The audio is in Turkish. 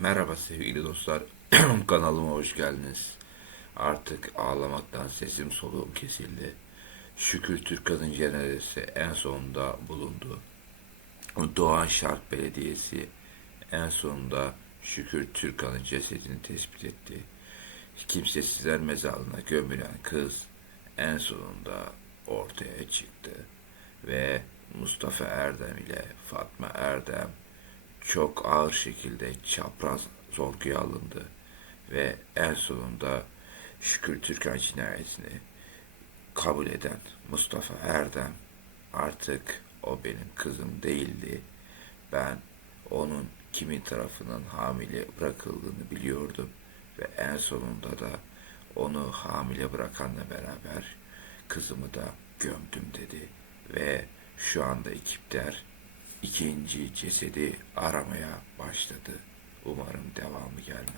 Merhaba sevgili dostlar, kanalıma hoş geldiniz. Artık ağlamaktan sesim soluğum kesildi. Şükür Türk Kadın Cenazesi en sonunda bulundu. Doğan Şark Belediyesi en sonunda Şükür Türkan'ın cesedini tespit etti. Kimsesizler mezarlığına gömülen kız en sonunda ortaya çıktı. Ve Mustafa Erdem ile Fatma Erdem çok ağır şekilde çapraz sorguya alındı ve en sonunda Şükür Türkan cinayetini kabul eden Mustafa Erdem artık o benim kızım değildi. Ben onun kimin tarafından hamile bırakıldığını biliyordum ve en sonunda da onu hamile bırakanla beraber kızımı da gömdüm dedi ve şu anda ekipler ikinci cesedi aramaya başladı. Umarım devamı gelmez.